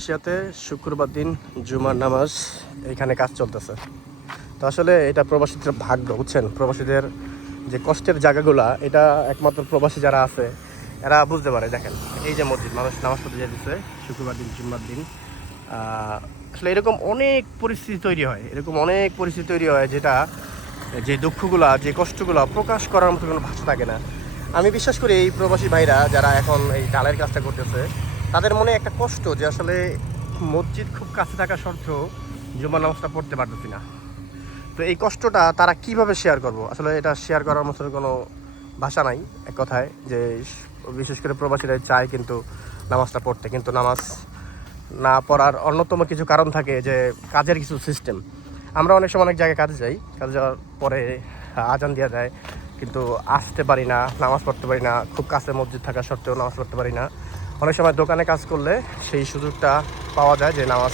এশিয়াতে শুক্রবার দিন জুমার নামাজ এখানে কাজ চলতেছে। তো আসলে এটা প্রবাসীদের ভাগ্য, বুঝছেন? প্রবাসীদের যে কষ্টের জায়গাগুলা, এটা একমাত্র প্রবাসী যারা আছে এরা বুঝতে পারে। দেখেন, এই যে মসজিদ, মানুষ নামাজ পড়তে যেতেছে শুক্রবার দিন, জুম্মার দিন। আসলে এরকম অনেক পরিস্থিতি তৈরি হয়, যেটা যে দুঃখগুলা, যে কষ্টগুলা প্রকাশ করার মতো কোনো ভাষা থাকে না। আমি বিশ্বাস করি এই প্রবাসী ভাইরা যারা এখন এই ডালের কাজটা করতেছে, তাদের মনে একটা কষ্ট যে আসলে মসজিদ খুব কাছে থাকা সত্ত্বেও জুমার নামাজটা পড়তে পারতেছি না। তো এই কষ্টটা তারা কিভাবে শেয়ার করবো? আসলে এটা শেয়ার করার মতো কোনো ভাষা নাই এক কথায়। যে বিশেষ করে প্রবাসীরা চায় কিন্তু নামাজটা পড়তে, কিন্তু নামাজ না পড়ার অন্যতম কিছু কারণ থাকে, যে কাজের কিছু সিস্টেম। আমরা অনেক সময় অনেক জায়গায় কাজে যাই, কাজে যাওয়ার পরে আজান দেওয়া যায়, কিন্তু আসতে পারি না, নামাজ পড়তে পারি না। খুব কাছে মসজিদ থাকা সত্ত্বেও নামাজ পড়তে পারি না। অনেক সময় দোকানে কাজ করলে সেই সুযোগটা পাওয়া যায় যে নামাজ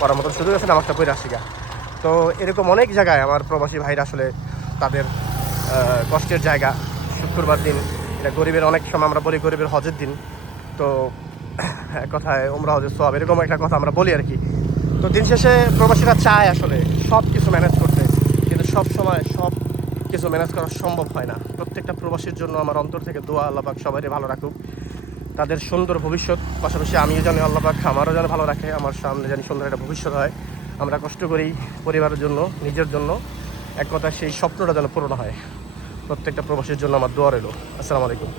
পড়ার মতো সুযোগ আছে, নামাজটা পড়ে আসি গা। তো এরকম অনেক জায়গায় আমার প্রবাসী ভাইরা আসলে তাদের কষ্টের জায়গা শুক্রবার দিন। এটা গরিবের, অনেক সময় আমরা বলি গরিবের হজের দিন। তো এক কথায় ওমরা হজের সওয়াব, এরকম একটা কথা আমরা বলি আর কি। তো দিন শেষে প্রবাসীরা চায় আসলে সব কিছু ম্যানেজ করতে, কিন্তু সব সময় সব কিছু ম্যানেজ করা সম্ভব হয় না। প্রত্যেকটা প্রবাসীর জন্য আমার অন্তর থেকে দোয়া, আল্লাহ পাক সবাইকে ভালো রাখুক, তাদের সুন্দর ভবিষ্যৎ। পাশাপাশি আমিও জানি আল্লাহ পাক আমারও যেন ভালো রাখে, আমার সামনে জানি সুন্দর একটা ভবিষ্যৎ হয়। আমরা কষ্ট করি পরিবারের জন্য, নিজের জন্য, এক কথায় সেই স্বপ্নটা যেন পূরণ হয়। প্রত্যেকটা প্রবাসীর জন্য আমার দোয়া রইল। আসসালামু আলাইকুম।